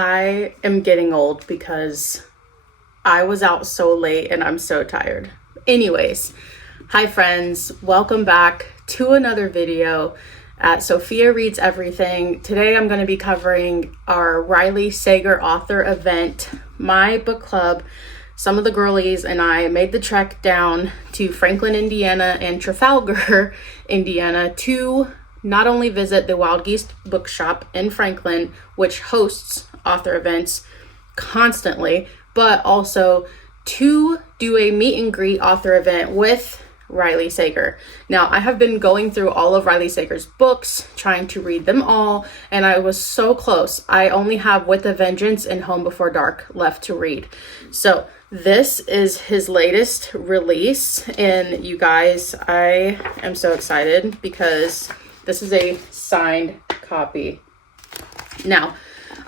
I am getting old because I was out so late and I'm so tired. Anyways, hi friends, welcome back to another video at Sophia Reads Everything. Today I'm going to be covering our Riley Sager author event, my book club. Some of the girlies and I made the trek down to Franklin, Indiana and Trafalgar, Indiana to not only visit the Wild Geese Bookshop in Franklin, which hosts author events constantly, but also to do a meet and greet author event with Riley Sager. Now, I have been going through all of Riley Sager's books, trying to read them all, and I was so close. I only have With a Vengeance and Home Before Dark left to read. So this is his latest release, and you guys, I am so excited because this is a signed copy. Now,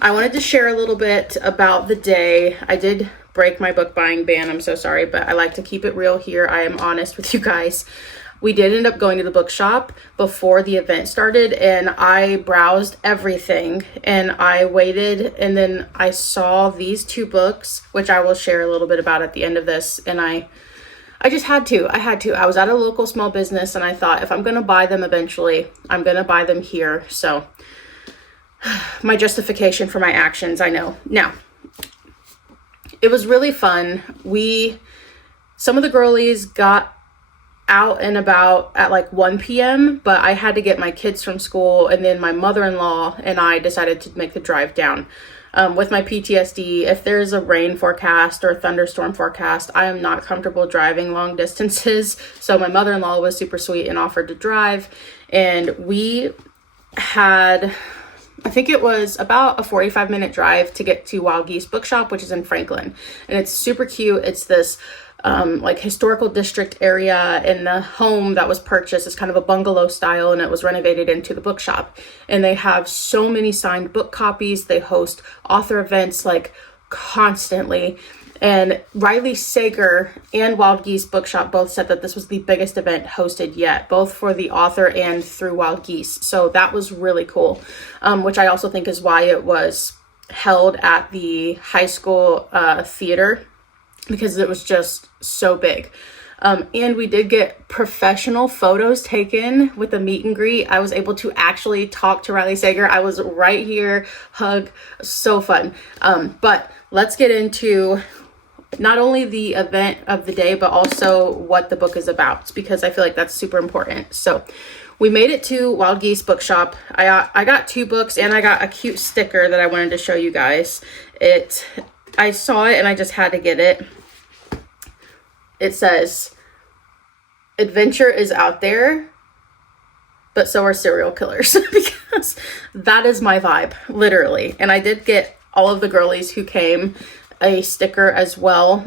I wanted to share a little bit about the day. I did break my book buying ban. I'm so sorry, but I like to keep it real here. I am honest with you guys. We did end up going to the bookshop before the event started, and I browsed everything and I waited, and then I saw these two books, which I will share a little bit about at the end of this, and I just had to. I was at a local small business and I thought, if I'm going to buy them eventually, I'm going to buy them here. So my justification for my actions, I know. Now, it was really fun. Some of the girlies got out and about at like 1 p.m., but I had to get my kids from school, and then my mother-in-law and I decided to make the drive down. With my PTSD, if there's a rain forecast or thunderstorm forecast, I am not comfortable driving long distances. So my mother-in-law was super sweet and offered to drive, and we had, I think it was about a 45-minute drive to get to Wild Geese Bookshop, which is in Franklin. And it's super cute. It's this like historical district area, and the home that was purchased is kind of a bungalow style, and it was renovated into the bookshop. And they have so many signed book copies. They host author events like constantly. And Riley Sager and Wild Geese Bookshop both said that this was the biggest event hosted yet, both for the author and through Wild Geese. So that was really cool, which I also think is why it was held at the high school theater, because it was just so big. And we did get professional photos taken with the meet and greet. I was able to actually talk to Riley Sager. I was right here, hug, so fun. But let's get into not only the event of the day, but also what the book is about, because I feel like that's super important. So we made it to Wild Geese Bookshop. I got two books, and I got a cute sticker that I wanted to show you guys. I saw it and I just had to get it. It says, "Adventure is out there, but so are serial killers," because that is my vibe, literally. And I did get all of the girlies who came a sticker as well.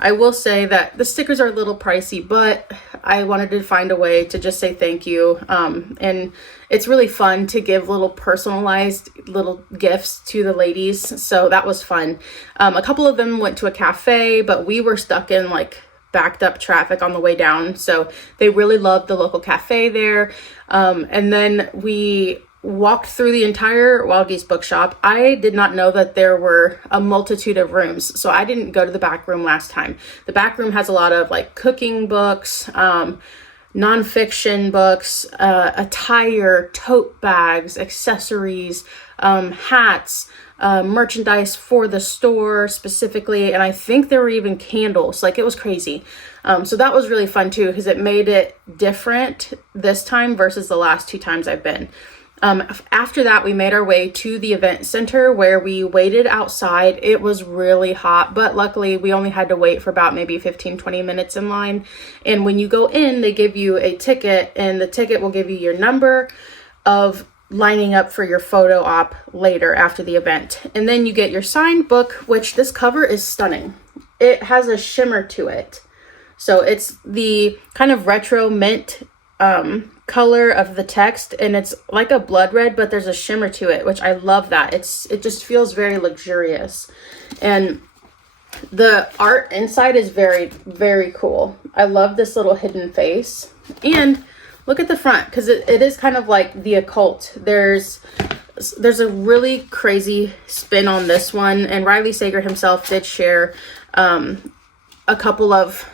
I will say that the stickers are a little pricey, but I wanted to find a way to just say thank you. And it's really fun to give little personalized little gifts to the ladies. So that was fun. A couple of them went to a cafe, but we were stuck in like backed up traffic on the way down. So they really loved the local cafe there. And then we walked through the entire Wild Geese Bookshop. I did not know that there were a multitude of rooms, so I didn't go to the back room last time. The back room has a lot of like cooking books, nonfiction books, attire, tote bags, accessories, hats, merchandise for the store specifically, and I think there were even candles. Like, it was crazy. So that was really fun too, because it made it different this time versus the last two times I've been. After that, we made our way to the event center, where we waited outside. It was really hot, but luckily we only had to wait for about maybe 15-20 minutes in line. And when you go in, they give you a ticket, and the ticket will give you your number of lining up for your photo op later after the event. And then you get your signed book, which this cover is stunning. It has a shimmer to it. So it's the kind of retro mint color of the text, and it's like a blood red, but there's a shimmer to it, which I love that. It just feels very luxurious. And the art inside is very, very cool. I love this little hidden face. And look at the front, because it is kind of like the occult. There's a really crazy spin on this one, and Riley Sager himself did share a couple of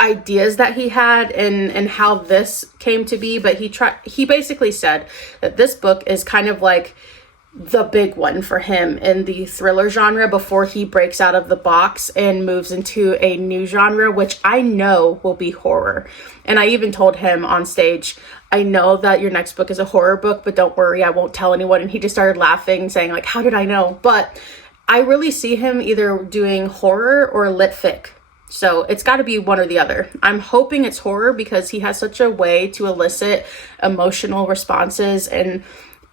ideas that he had and how this came to be, but he basically said that this book is kind of like the big one for him in the thriller genre before he breaks out of the box and moves into a new genre, which I know will be horror. And I even told him on stage, I know that your next book is a horror book, but don't worry, I won't tell anyone. And he just started laughing, saying like, how did I know? But I really see him either doing horror or lit fic. So it's got to be one or the other. I'm hoping it's horror because he has such a way to elicit emotional responses and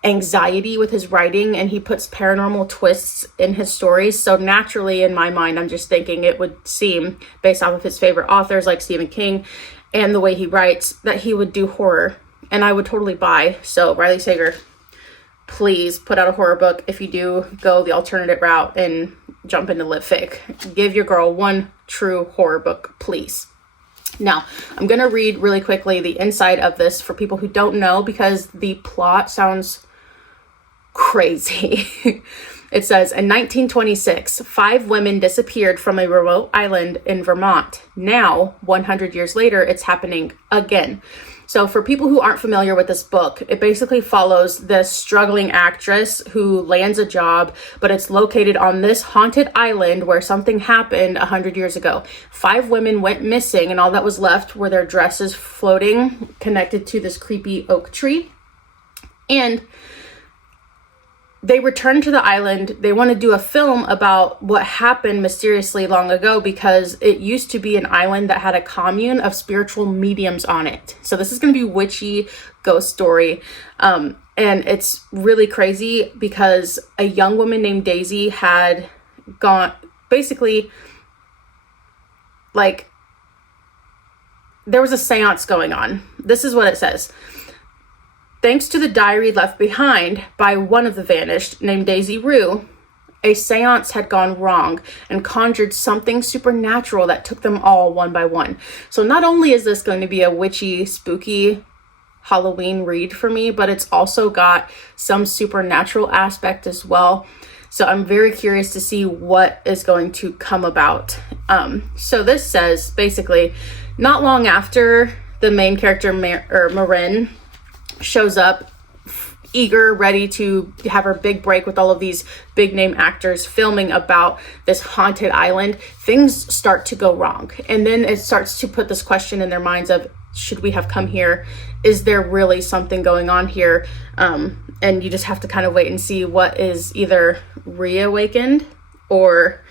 anxiety with his writing, and he puts paranormal twists in his stories. So naturally, in my mind, I'm just thinking it would seem, based off of his favorite authors like Stephen King and the way he writes, that he would do horror, and I would totally buy. So Riley Sager, please put out a horror book. If you do, go the alternative route and jump into lit fic. Give your girl one true horror book, please. Now, I'm going to read really quickly the inside of this for people who don't know, because the plot sounds crazy. It says, in 1926, 5 women disappeared from a remote island in Vermont. Now, 100 years later, it's happening again. So for people who aren't familiar with this book, it basically follows this struggling actress who lands a job, but it's located on this haunted island where something happened 100 years ago. 5 women went missing, and all that was left were their dresses floating, connected to this creepy oak tree. And they returned to the island. They want to do a film about what happened mysteriously long ago, because it used to be an island that had a commune of spiritual mediums on it. So this is going to be witchy ghost story. And it's really crazy because a young woman named Daisy had gone, basically, like, there was a seance going on. This is what it says. Thanks to the diary left behind by one of the vanished, named Daisy Rue, a seance had gone wrong and conjured something supernatural that took them all one by one. So not only is this going to be a witchy, spooky Halloween read for me, but it's also got some supernatural aspect as well. So I'm very curious to see what is going to come about. So this says, basically, not long after the main character, Marin, shows up, eager, ready to have her big break with all of these big name actors filming about this haunted island, things start to go wrong. And then it starts to put this question in their minds of, should we have come here? Is there really something going on here? And you just have to kind of wait and see what is either reawakened or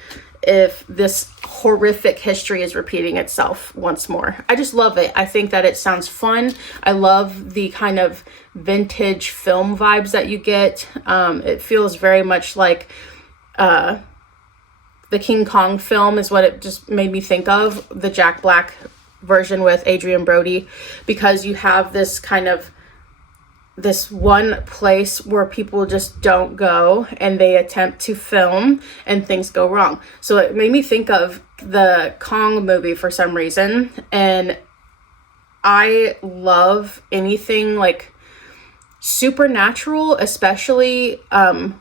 if this horrific history is repeating itself once more. I just love it. I think that it sounds fun. I love the kind of vintage film vibes that you get. It feels very much like the King Kong film is what it just made me think of, the Jack Black version with Adrian Brody, because you have this kind of this one place where people just don't go and they attempt to film and things go wrong. So it made me think of the Kong movie for some reason. And I love anything like supernatural, especially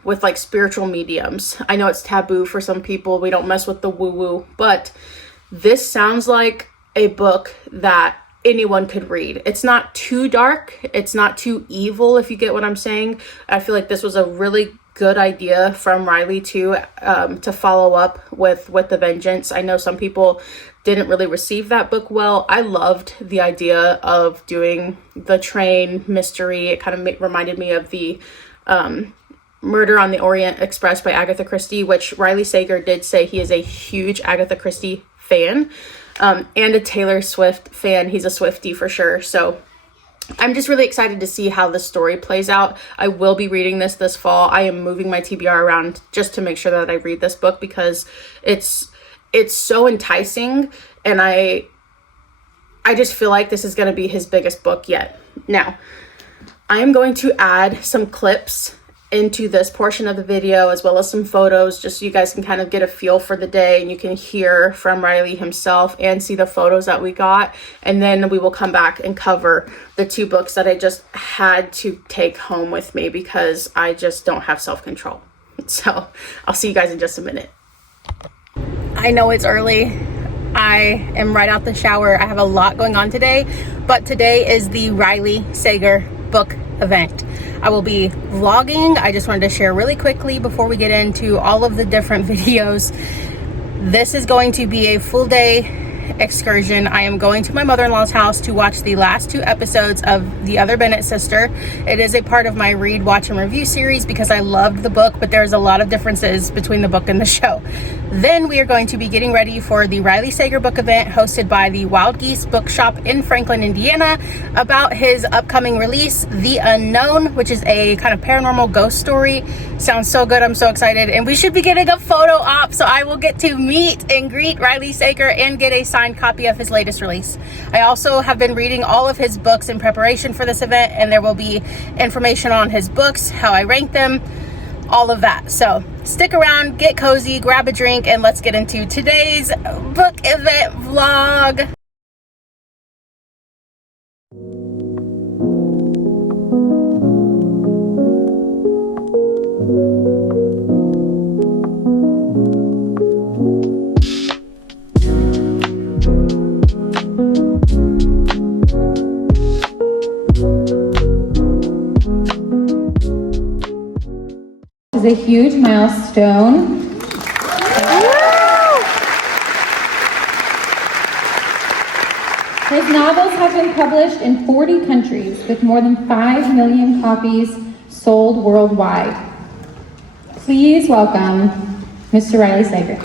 with like spiritual mediums. I know it's taboo for some people. We don't mess with the woo-woo, but this sounds like a book that anyone could read. It's not too dark. It's not too evil, if you get what I'm saying. I feel like this was a really good idea from Riley too, to follow up with The Vengeance. I know some people didn't really receive that book well. I loved the idea of doing the train mystery. It kind of reminded me of the Murder on the Orient Express by Agatha Christie, which Riley Sager did say he is a huge Agatha Christie fan. And a Taylor Swift fan. He's a Swiftie for sure. So I'm just really excited to see how the story plays out. I will be reading this fall. I am moving my TBR around just to make sure that I read this book because it's so enticing, and I just feel like this is going to be his biggest book yet. Now, I am going to add some clips into this portion of the video, as well as some photos, just so you guys can kind of get a feel for the day and you can hear from Riley himself and see the photos that we got. And then we will come back and cover the 2 books that I just had to take home with me because I just don't have self-control. So I'll see you guys in just a minute. I know it's early. I am right out the shower. I have a lot going on today, but today is the Riley Sager book event. I will be vlogging. I just wanted to share really quickly before we get into all of the different videos. This is going to be a full day excursion. I am going to my mother-in-law's house to watch the last 2 episodes of The Other Bennett Sister. It is a part of my read, watch, and review series because I loved the book, but there's a lot of differences between the book and the show. Then we are going to be getting ready for the Riley Sager book event hosted by the Wild Geese Bookshop in Franklin, Indiana, about his upcoming release, The Unknown, which is a kind of paranormal ghost story. Sounds so good. I'm so excited. And we should be getting a photo op, so I will get to meet and greet Riley Sager and get a signed copy of his latest release. I also have been reading all of his books in preparation for this event, and there will be information on his books, how I rank them, all of that. So stick around, get cozy, grab a drink, and let's get into today's book event vlog. Is a huge milestone. His novels have been published in 40 countries with more than 5 million copies sold worldwide. Please welcome Mr. Riley Sager.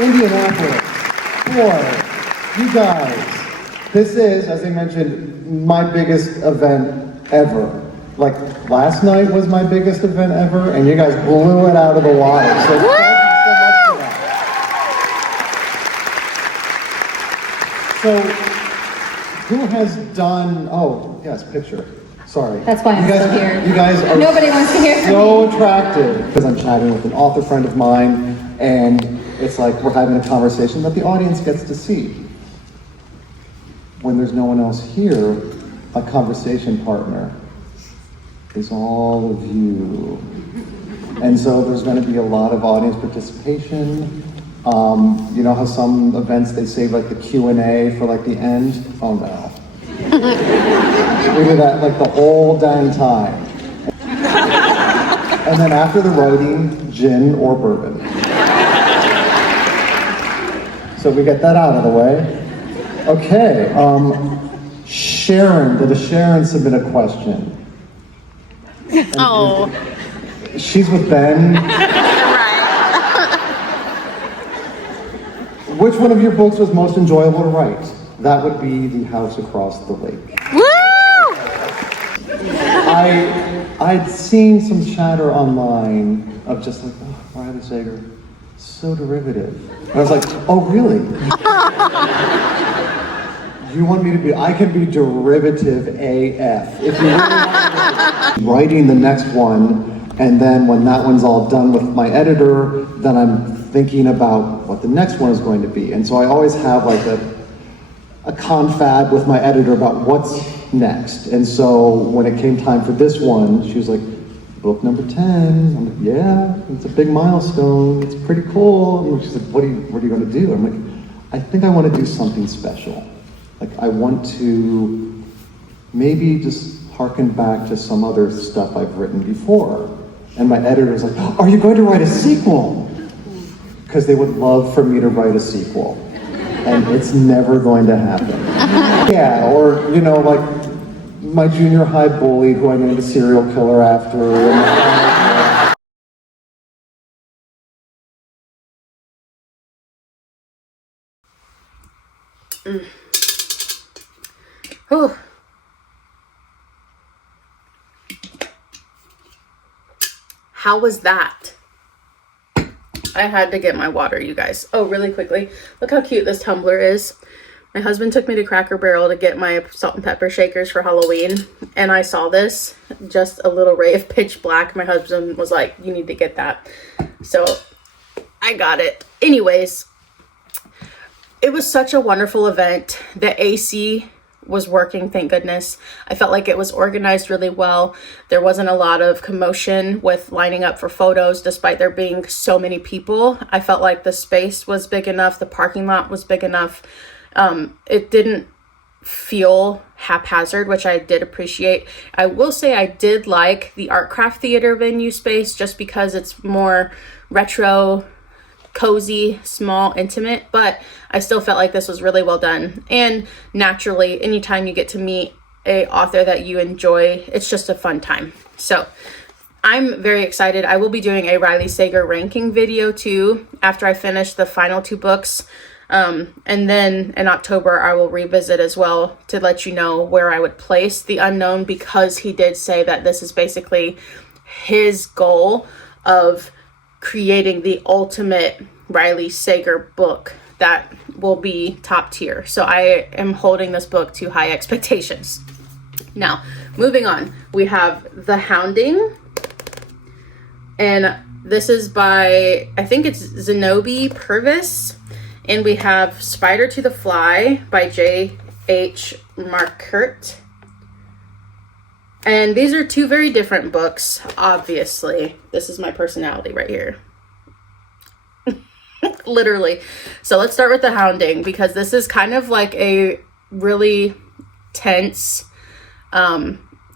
Indianapolis, boy, you guys, this is, as I mentioned, my biggest event ever. Like, last night was my biggest event ever, and you guys blew it out of the water. So thank you so much for that. So, who has done, oh, yes, picture. Sorry. That's why I'm still here. You guys are Nobody wants to hear from so me. attractive. Because I'm chatting with an author friend of mine, and it's like we're having a conversation that the audience gets to see. When there's no one else here, a conversation partner is all of you. And so there's going to be a lot of audience participation. You know how some events they save like the Q&A for like the end? Oh no. We do that like the whole dang time. And then after the writing, gin or bourbon. So we get that out of the way. Okay, Sharon, did Sharon submit a question? Oh. She's with Ben. Which one of your books was most enjoyable to write? That would be The House Across the Lake. Woo! I'd seen some chatter online of just like, oh, Riley Sager, so derivative. And I was like, oh, really? You want me to be, I can be derivative AF. If you really want me to. Writing the next one, and then when that one's all done with my editor, then I'm thinking about what the next one is going to be. And so I always have like a confab with my editor about what's next. And so when it came time for this one, she was like, book number 10. I'm like, yeah, it's a big milestone. It's pretty cool. And she's like, what are you going to do? I'm like, I think I want to do something special. Like, I want to maybe just harken back to some other stuff I've written before. And my editor's like, are you going to write a sequel? Because they would love for me to write a sequel. And it's never going to happen. Yeah, or, you know, like my junior high bully who I named a serial killer after. How was that? I had to get my water, you guys. Oh, really quickly. Look how cute this tumbler is. My husband took me to Cracker Barrel to get my salt and pepper shakers for Halloween. And I saw this, just a little ray of pitch black. My husband was like, you need to get that. So I got it. Anyways, it was such a wonderful event. The AC was working, thank goodness. I felt like it was organized really well. There wasn't a lot of commotion with lining up for photos, despite there being so many people. I felt like the space was big enough, the parking lot was big enough. It didn't feel haphazard, which I did appreciate. I will say I did like the Art Craft Theater venue space just because it's more retro, cozy, small, intimate, but I still felt like this was really well done. And naturally, anytime you get to meet a author that you enjoy, it's just a fun time. So I'm very excited. I will be doing a Riley Sager ranking video too after I finish the final 2 books. And then in October, I will revisit as well to let you know where I would place The Unknown, because he did say that this is basically his goal of creating the ultimate Riley Sager book that will be top tier. So I am holding this book to high expectations. Now, moving on, we have The Hounding, and this is by, I think it's Zenobi Purvis, and we have Spider to the Fly by J.H. Marquardt. And these are 2 very different books, obviously. This is my personality right here. Literally. So let's start with The Hounding, because this is kind of like a really tense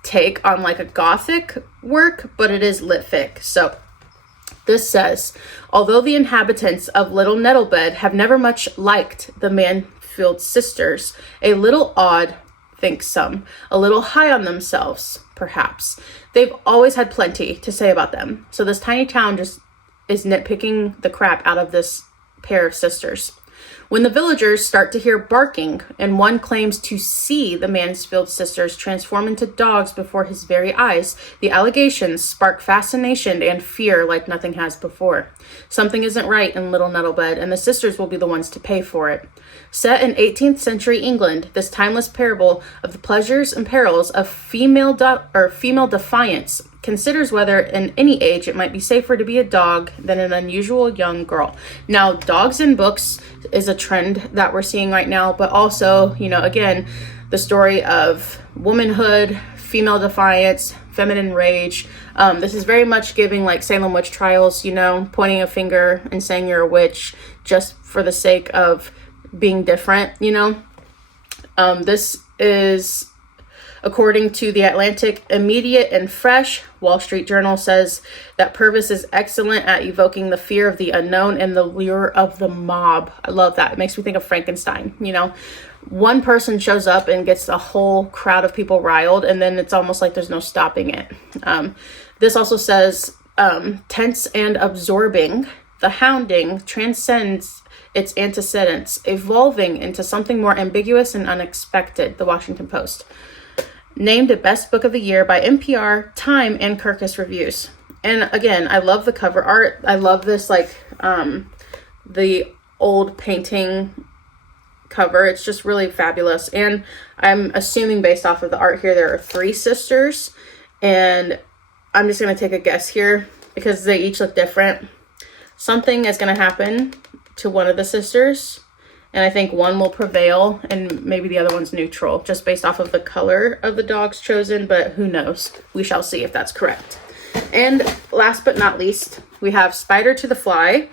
take on like a gothic work, but it is lit fic. So this says, although the inhabitants of Little Nettlebed have never much liked the Manfield sisters, a little odd, think some, a little high on themselves, perhaps, they've always had plenty to say about them. So this tiny town just is nitpicking the crap out of this pair of sisters. When the villagers start to hear barking and one claims to see the Mansfield sisters transform into dogs before his very eyes, the allegations spark fascination and fear like nothing has before. Something isn't right in Little Nettlebed, and the sisters will be the ones to pay for it. Set in 18th century England, this timeless parable of the pleasures and perils of female defiance considers whether in any age it might be safer to be a dog than an unusual young girl. Now, dogs in books is a trend that we're seeing right now, but also, you know, again, the story of womanhood, female defiance, feminine rage. This is very much giving like Salem witch trials, you know, pointing a finger and saying you're a witch just for the sake of being different, you know. This is, according to The Atlantic, immediate and fresh. Wall Street Journal says that Purvis is excellent at evoking the fear of the unknown and the lure of the mob. I love that. It makes me think of Frankenstein, you know. One person shows up and gets a whole crowd of people riled, and then it's almost like there's no stopping it. This also says, tense and absorbing, The Hounding transcends its antecedents, evolving into something more ambiguous and unexpected. The Washington Post. Named a Best Book of the Year by NPR, Time, and Kirkus Reviews. And again, I love the cover art. I love this, like, the old painting cover. It's just really fabulous. And I'm assuming based off of the art here, there are 3 sisters. And I'm just going to take a guess here because they each look different. Something is going to happen to one of the sisters, and I think one will prevail and maybe the other one's neutral, just based off of the color of the dogs chosen, but who knows? We shall see if that's correct. And last but not least, we have Spider to the Fly.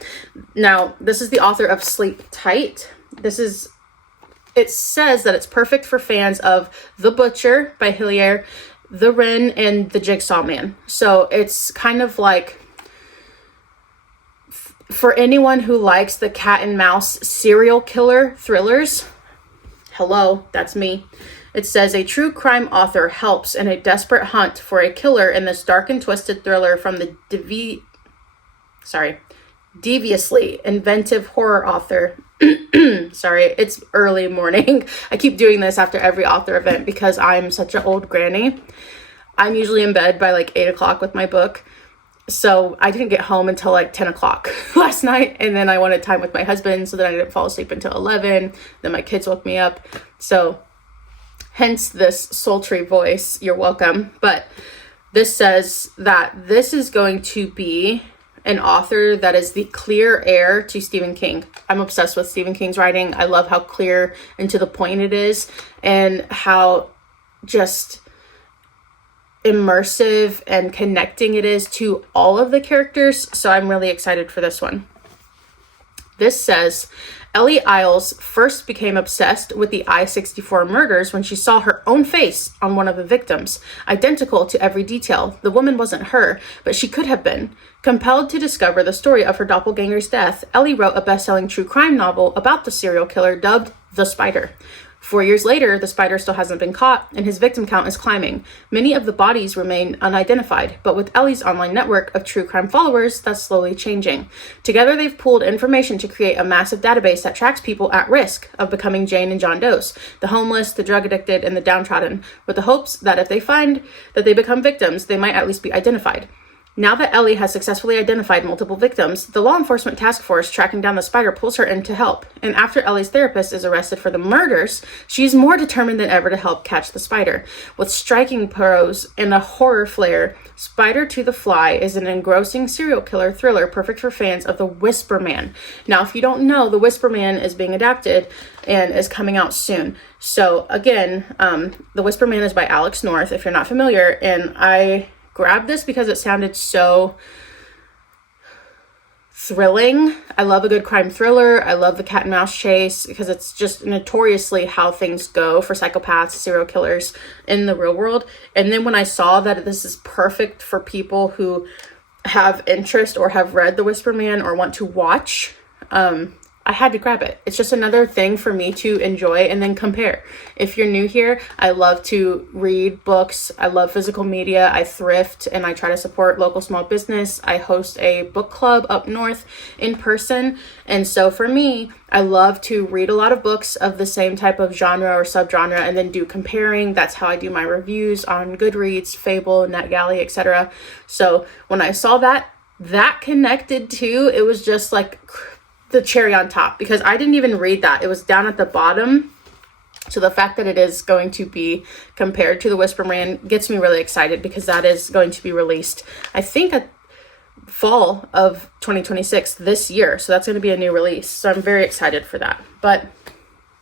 Now, this is the author of Sleep Tight. It says that it's perfect for fans of The Butcher by Hillier, The Wren, and The Jigsaw Man. So it's kind of like for anyone who likes the cat and mouse serial killer thrillers. Hello, that's me. It says a true crime author helps in a desperate hunt for a killer in this dark and twisted thriller from the deviously inventive horror author. Sorry, it's early morning. I keep doing this after every author event because I'm such an old granny. I'm usually in bed by like 8 o'clock with my book. So I didn't get home until like 10 o'clock last night. And then I wanted time with my husband, so that I didn't fall asleep until 11. Then my kids woke me up. So hence this sultry voice. You're welcome. But this says that this is going to be an author that is the clear heir to Stephen King. I'm obsessed with Stephen King's writing. I love how clear and to the point it is, and how just immersive and connecting it is to all of the characters. So I'm really excited for this one. This says, Ellie Isles first became obsessed with the I-64 murders when she saw her own face on one of the victims, identical to every detail. The woman wasn't her, but she could have been. Compelled to discover the story of her doppelganger's death, Ellie wrote a best-selling true crime novel about the serial killer dubbed The Spider. 4 years later, the spider still hasn't been caught, and his victim count is climbing. Many of the bodies remain unidentified, but with Ellie's online network of true crime followers, that's slowly changing. Together, they've pooled information to create a massive database that tracks people at risk of becoming Jane and John Doe's, the homeless, the drug addicted, and the downtrodden, with the hopes that if they find that they become victims, they might at least be identified. Now that Ellie has successfully identified multiple victims, the law enforcement task force tracking down the spider pulls her in to help. And after Ellie's therapist is arrested for the murders, she's more determined than ever to help catch the spider. With striking prose and a horror flair, Spider to the Fly is an engrossing serial killer thriller perfect for fans of The Whisper Man. Now, if you don't know, The Whisper Man is being adapted and is coming out soon. So again, The Whisper Man is by Alex North, if you're not familiar, and I grabbed this because it sounded so thrilling. I love a good crime thriller. I love the cat and mouse chase because it's just notoriously how things go for psychopaths, serial killers in the real world. And then when I saw that this is perfect for people who have interest or have read The Whisper Man or want to watch, I had to grab it. It's just another thing for me to enjoy and then compare. If you're new here, I love to read books. I love physical media. I thrift and I try to support local small business. I host a book club up north in person. And so for me, I love to read a lot of books of the same type of genre or subgenre and then do comparing. That's how I do my reviews on Goodreads, Fable, NetGalley, etc. So when I saw that connected to, it was just like the cherry on top, because I didn't even read that. It was down at the bottom. So the fact that it is going to be compared to The Whisper Man gets me really excited, because that is going to be released, I think, at fall of 2026 this year. So that's going to be a new release. So I'm very excited for that. But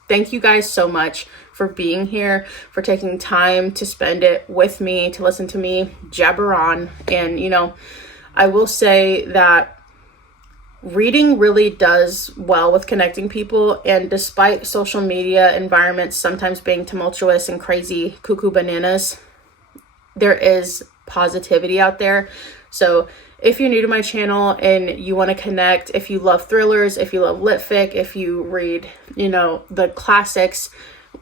thank you guys so much for being here, for taking time to spend it with me, to listen to me jabber on. And, you know, I will say that reading really does well with connecting people, and despite social media environments sometimes being tumultuous and crazy cuckoo bananas, there is positivity out there. So if you're new to my channel and you want to connect, if you love thrillers, if you love lit fic, if you read, you know, the classics,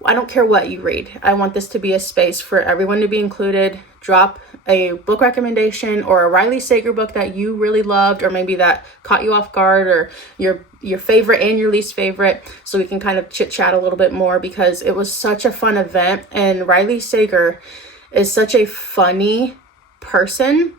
I don't care what you read. I want this to be a space for everyone to be included. Drop a book recommendation or a Riley Sager book that you really loved, or maybe that caught you off guard, or your favorite and your least favorite, so we can kind of chit chat a little bit more, because it was such a fun event. And Riley Sager is such a funny person.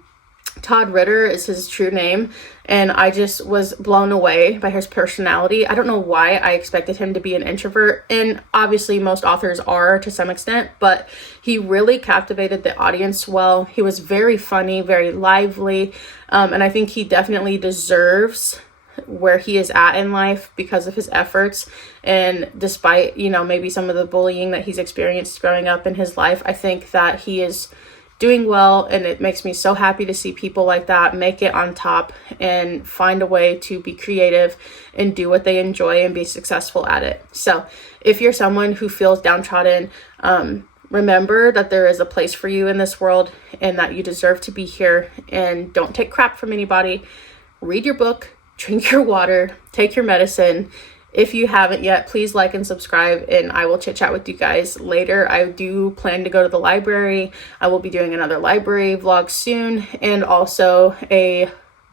Todd Ritter is his true name, and I just was blown away by his personality. I don't know why I expected him to be an introvert, and obviously most authors are to some extent, but he really captivated the audience well. He was very funny, very lively, and I think he definitely deserves where he is at in life because of his efforts. And despite, you know, maybe some of the bullying that he's experienced growing up in his life, I think that he is doing well, and it makes me so happy to see people like that make it on top and find a way to be creative and do what they enjoy and be successful at it. So if you're someone who feels downtrodden, remember that there is a place for you in this world and that you deserve to be here, and don't take crap from anybody. Read your book, drink your water, take your medicine. If you haven't yet, please like and subscribe, and I will chit chat with you guys later. I do plan to go to the library. I will be doing another library vlog soon, and also a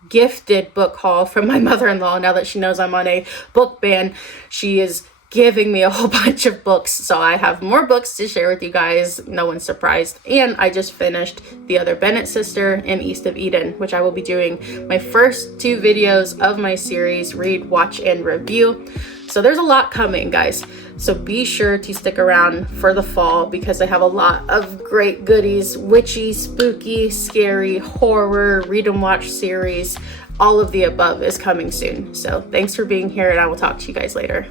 gifted book haul from my mother-in-law. Now that she knows I'm on a book ban, she is giving me a whole bunch of books. So I have more books to share with you guys. No one's surprised. And I just finished The Other Bennett Sister and East of Eden, which I will be doing my first 2 videos of my series, Read, Watch, and Review. So there's a lot coming, guys. So be sure to stick around for the fall because I have a lot of great goodies, witchy, spooky, scary, horror, read and watch series. All of the above is coming soon. So thanks for being here, and I will talk to you guys later.